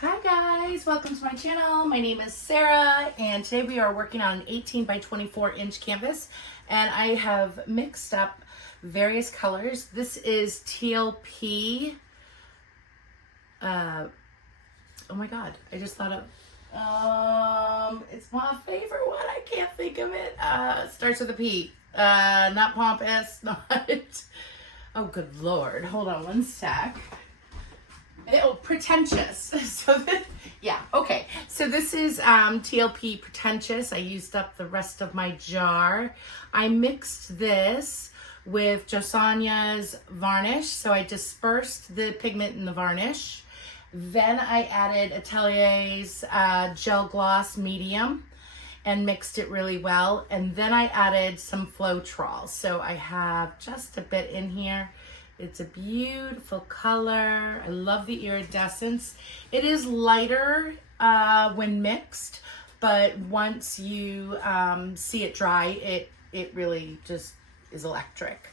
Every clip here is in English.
Hi guys, welcome to my channel. My name is Sarah and today we are working on an 18 by 24 inch canvas and I have mixed up various colors. This is TLP. Oh my god, I just thought of it's my favorite one. I can't think of it. Starts with a P. Not pompous, not oh good lord. Hold on one sec. Oh, pretentious. Yeah, okay. So this is TLP Pretentious. I used up the rest of my jar. I mixed this with Josania's varnish. So I dispersed the pigment in the varnish. Then I added Atelier's gel gloss medium and mixed it really well. And then I added some Floetrol. So I have just a bit in here. It's a beautiful color. I love the iridescence. It is lighter when mixed, but once you see it dry, it really just is electric.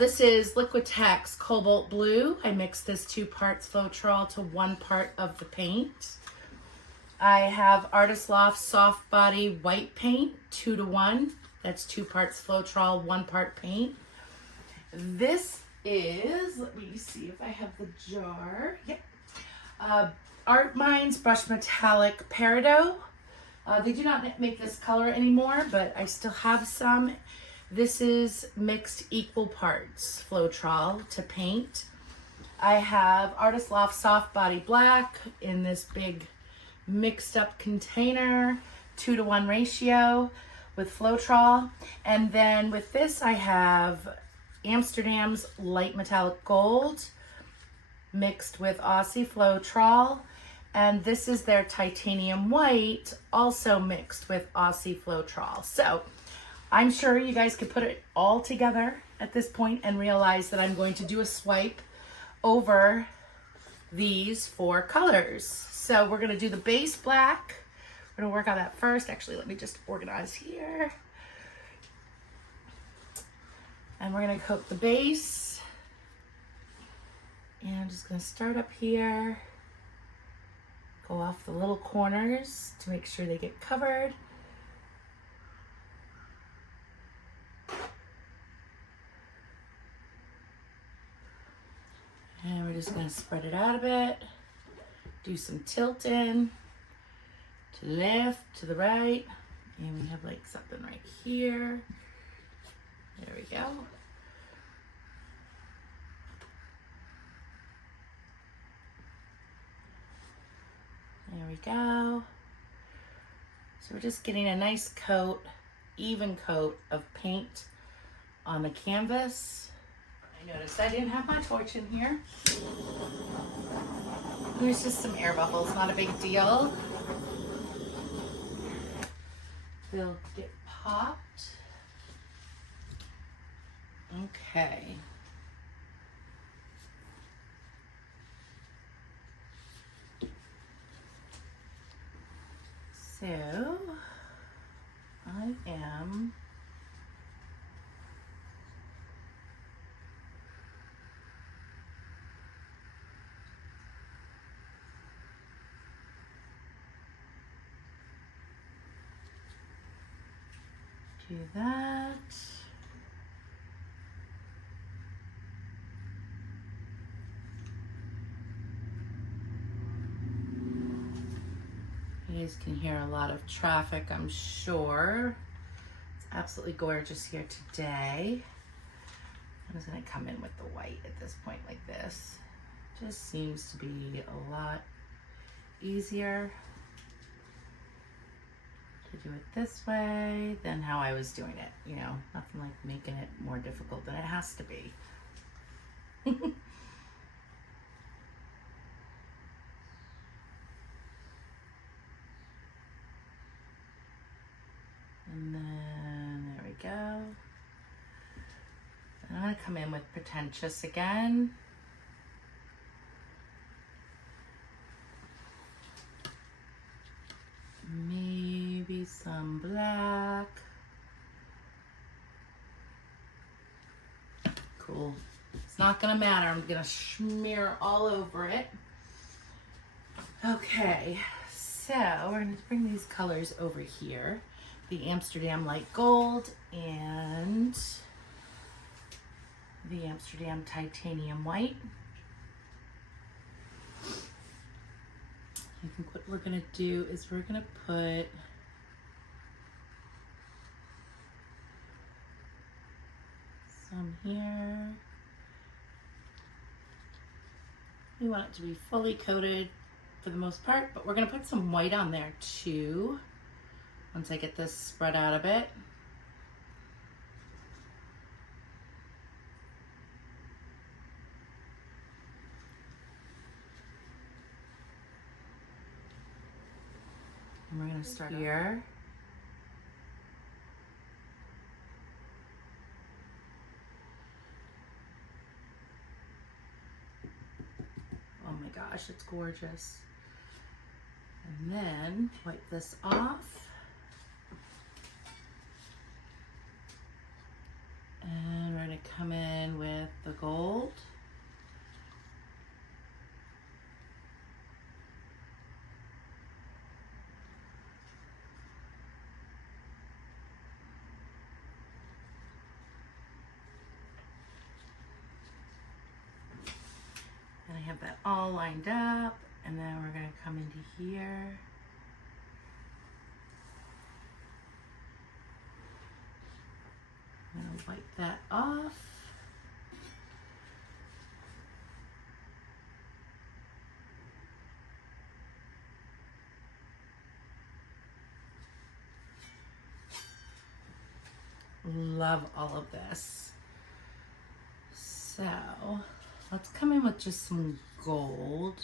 This is Liquitex Cobalt Blue. I mixed this 2 parts Floetrol to 1 part of the paint. I have Artist Loft Soft Body White Paint, 2 to 1. That's 2 parts Floetrol, 1 part paint. This is, let me see if I have the jar. Yep. Art Minds Brush Metallic Peridot. They do not make this color anymore, but I still have some. This is mixed equal parts Floetrol to paint. I have Artist Loft Soft Body Black in this big mixed up container, 2 to 1 ratio with Floetrol. And then with this I have Amsterdam's Light Metallic Gold mixed with Aussie Floetrol, and this is their Titanium White also mixed with Aussie Floetrol. So I'm sure you guys could put it all together at this point and realize that I'm going to do a swipe over these 4 colors. So we're going to do the base black. We're going to work on that first. Actually, let me just organize here. And we're going to coat the base. And I'm just going to start up here. Go off the little corners to make sure they get covered. And we're just going to spread it out a bit. Do some tilting to the left, to the right. And we have like something right here. There we go. There we go. So we're just getting a nice coat, even coat of paint on the canvas. I noticed I didn't have my torch in here. There's just some air bubbles, not a big deal. They'll get popped. Okay. So I am do that. You guys can hear a lot of traffic, I'm sure. It's absolutely gorgeous here today. I'm just gonna come in with the white at this point like this. Just seems to be a lot easier to do it this way than how I was doing it. You know, nothing like making it more difficult than it has to be. And then there we go. And I'm going to come in with Pretentious again. Maybe some black. Cool. It's not going to matter. I'm going to smear all over it. Okay, so we're going to bring these colors over here. The Amsterdam Light Gold and the Amsterdam Titanium White. I think what we're going to do is we're going to put some here. We want it to be fully coated for the most part, but we're going to put some white on there too once I get this spread out a bit. And we're going to start here. Oh my gosh, it's gorgeous. And then wipe this off. And we're going to come in with the gold. And I have that all lined up, and then we're going to come into here. I'm going to wipe that off. Love all of this. So let's come in with just some gold.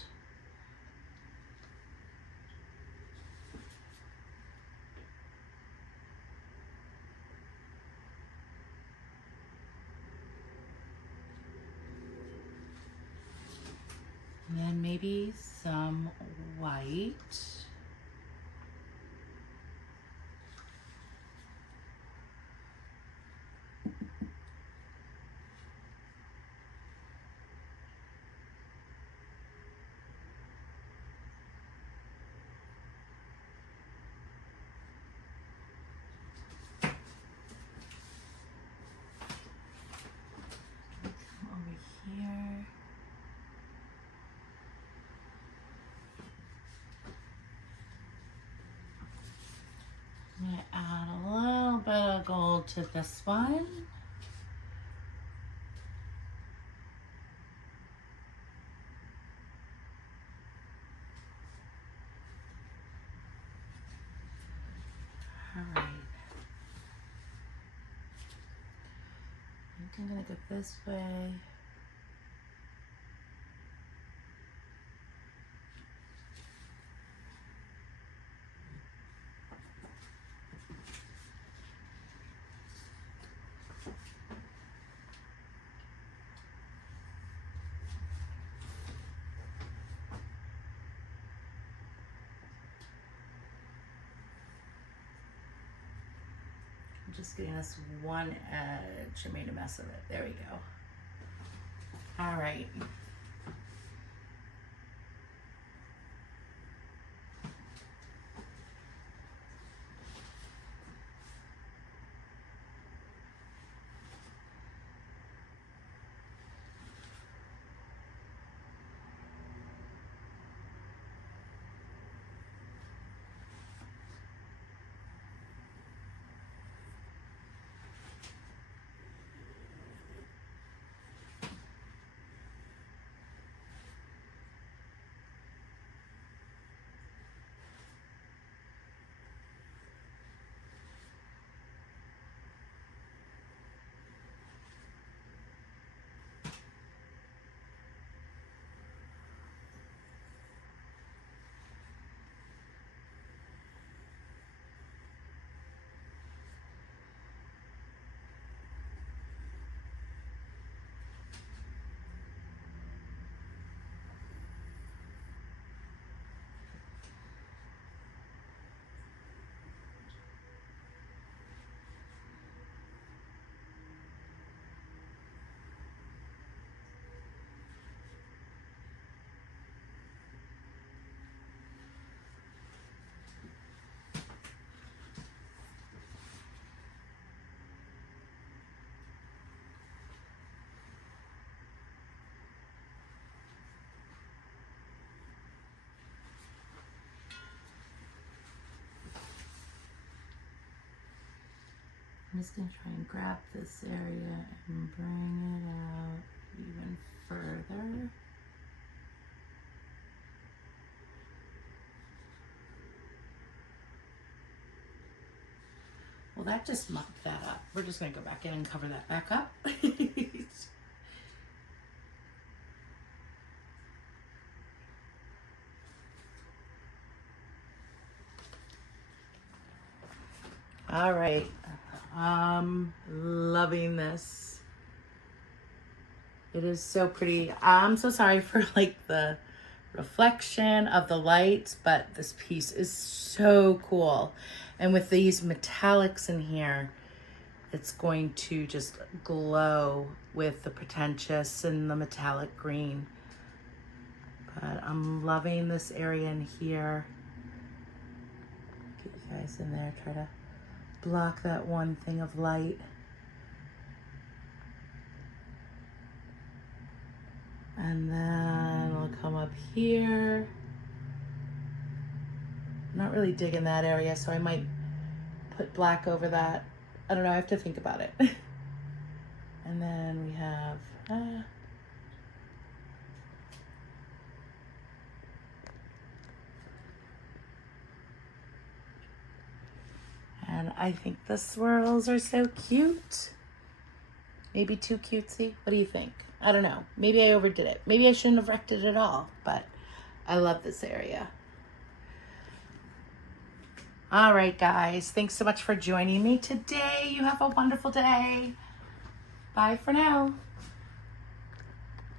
And then maybe some white. I'm going to add a little bit of gold to this one. All right. I think I'm going to go this way. Just getting this one edge. I made a mess of it. There we go. All right. I'm just going to try and grab this area and bring it out even further. Well, that just mucked that up. We're just going to go back in and cover that back up. All right. Loving this. It is so pretty. I'm so sorry for like the reflection of the lights, but this piece is so cool. And with these metallics in here, it's going to just glow with the pretentious and the metallic green. But I'm loving this area in here. Get you guys in there, try to block that one thing of light. And then I'll come up here. I'm not really digging that area, so I might put black over that. I don't know, I have to think about it. And then we have, and I think the swirls are so cute. Maybe too cutesy. What do you think? I don't know. Maybe I overdid it. Maybe I shouldn't have wrecked it at all, but I love this area. All right, guys. Thanks so much for joining me today. You have a wonderful day. Bye for now.